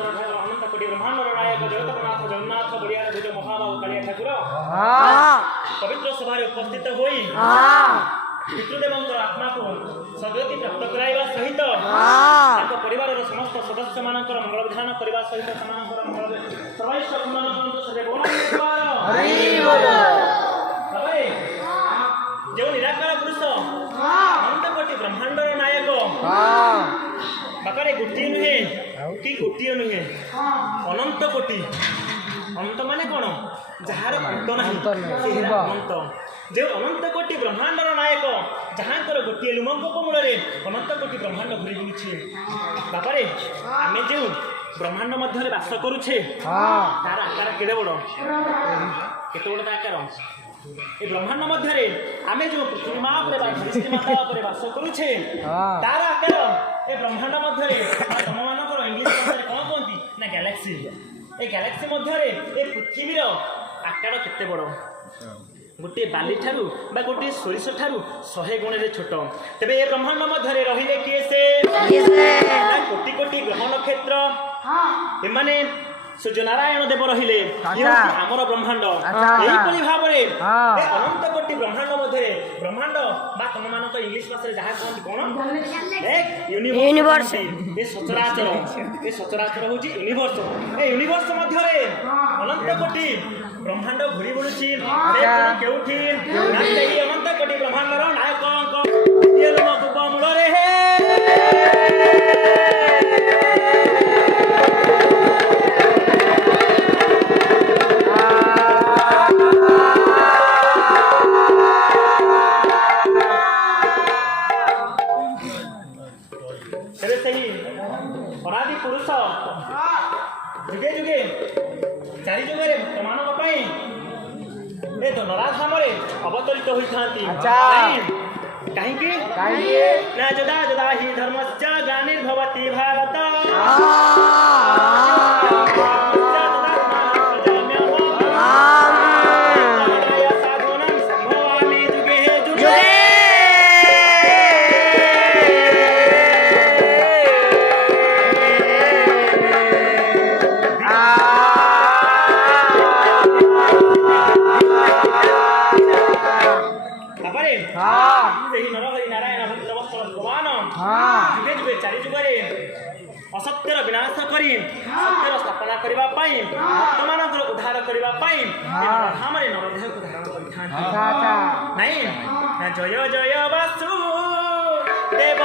ଅନନ୍ତ କୋଟି ବ୍ରହ୍ମାଣ୍ଡର ନାୟକ ଜଗତନାଥ ଜଗନ୍ନାଥ ବଳିଆର ଭୁଜ ମହାବାହୁ କାଳିଆ ଠାକୁର ପବିତ୍ର ସଭାରେ ଉପସ୍ଥିତ ହୋଇ ପିତୃଦେବଙ୍କର ଆତ୍ମାକୁ ସଦ୍ଗତି ପ୍ରାପ୍ତ କରାଇବା ସହିତ ତାଙ୍କ ପରିବାରର ସମସ୍ତ ସଦସ୍ୟମାନଙ୍କର ମଙ୍ଗଳ ବିଧାନ କରିବା ସହିତ ସେମାନଙ୍କର ମଙ୍ଗଳ ସର୍ବାଇଷ୍ଟ ଯେଉଁ ନିରାକାର ପୁରୁଷ ଅନନ୍ତ କୋଟି ବ୍ରହ୍ମାଣ୍ଡର ନାୟକ ପାଖରେ ଗୋଟିଏ ନୁହେଁ କି ଗୋଟିଏ ନୁହେଁ ଅନନ୍ତ କୋଟି। ଅନନ୍ତ ମାନେ କ'ଣ? ଯାହାର ଅନ୍ତ ନାହିଁ, ଅନନ୍ତ। ଯେଉଁ ଅନନ୍ତ କୋଟି ବ୍ରହ୍ମାଣ୍ଡର ନାୟକ, ଯାହାଙ୍କର ଗୋଟିଏ ଲୁମଙ୍କ ମୂଳରେ ଅନନ୍ତ କୋଟି ବ୍ରହ୍ମାଣ୍ଡ ଘୁରି ବୁଲୁଛି। ବାପାରେ ଆମେ ଯେଉଁ ବ୍ରହ୍ମାଣ୍ଡ ମଧ୍ୟରେ ବାସ କରୁଛେ ତାର ଆକାର କେଡ଼େ ବଡ଼, କେତେ ବଡ଼ ତା ଆକାର। ଏ ବ୍ରହ୍ମାଣ୍ଡ ମଧ୍ୟରେ ଆମେ ଯେଉଁ ପୃଥିବୀ ମା ଉପରେ ବା ଧରିତ୍ରୀ ମାତା ଉପରେ ବାସ କରୁଛେ ତାର ଆକାର ଏ ବ୍ରହ୍ମାଣ୍ଡ ମଧ୍ୟରେ ତମମାନଙ୍କର ଇଂଲିଶ ଭାଷାରେ କ'ଣ କୁହନ୍ତି ନା ଗ୍ୟାଲାକ୍ସି। ଏ ଗ୍ୟାଲାକ୍ସି ମଧ୍ୟରେ ଏ ପୃଥିବୀର ଆକାର କେତେ ବଡ଼? ଗୋଟିଏ ବାଲି ଠାରୁ ବା ଗୋଟିଏ ସୋରିଷ ଠାରୁ 100 ଗୁଣରେ ଛୋଟ। ତେବେ ଏ ବ୍ରହ୍ମାଣ୍ଡ ମଧ୍ୟରେ ରହିଲେ କିଏ ସେ? କୋଟି କୋଟି ଗ୍ରହ ନକ୍ଷତ୍ର, ଏମାନେ ସୂର୍ଯ୍ୟନାରାୟଣ ଦେବ ରହିଲେ ଆମର ବ୍ରହ୍ମାଣ୍ଡ। ଏହିପରି ଭାବରେ ଅନନ୍ତ କୋଟି ବ୍ରହ୍ମାଣ୍ଡ ମଧ୍ୟରେ ବ୍ରହ୍ମାଣ୍ଡ ବା ତମମାନଙ୍କ ଇଂଲିଶ ଭାଷାରେ ଯାହା କହନ୍ତି କ'ଣ? ୟୁନିଭର୍ସ। ଏ ସଚରାଚର, ଏ ସଚରାଚର ହେଉଛି ୟୁନିଭର୍ସ। ଏ ୟୁନିଭର୍ସ ମଧ୍ୟରେ ଅନନ୍ତ କୋଟି ବ୍ରହ୍ମାଣ୍ଡ ଘୁରି ବୁଲୁଛି। କେଉଁଠି? ସେହି ଅନନ୍ତ କୋଟି ବ୍ରହ୍ମାଣ୍ଡର ନାୟକଙ୍କ ମୂଳରେ ଅନାଦି ପୁରୁଷ ଯୁଗେ ଯୁଗେ ଚାରି ଯୁଗରେ ସେମାନଙ୍କ ପାଇଁ ଏ ନରାଧାମରେ ଅବତରିତ ହୋଇଥାନ୍ତି। କାହିଁକି? ନା ଯଦା ଯଦା ହି ଧର୍ମସ୍ୟ ଗ୍ଲାନିର୍ଭବତି ଭାରତ ଚାରି ଯୁଗରେ ଅସତ୍ୟର ବିନାଶ କରି ସତ୍ୟର ସ୍ଥାପନା କରିବା ପାଇଁ, ଭକ୍ତମାନଙ୍କର ଉଦ୍ଧାର କରିବା ପାଇଁ ଧାମରେ ନରଦେହକୁ ଧାରଣ କରିଥାନ୍ତି। ନାଇଁ, ଜୟ ଜୟ ବାସୁ ଦେବ